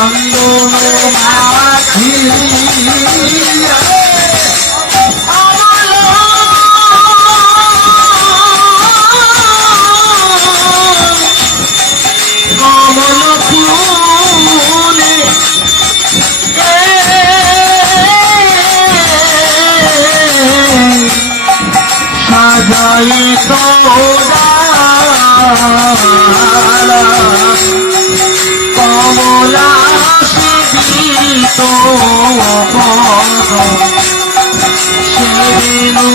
চন্দন মাখি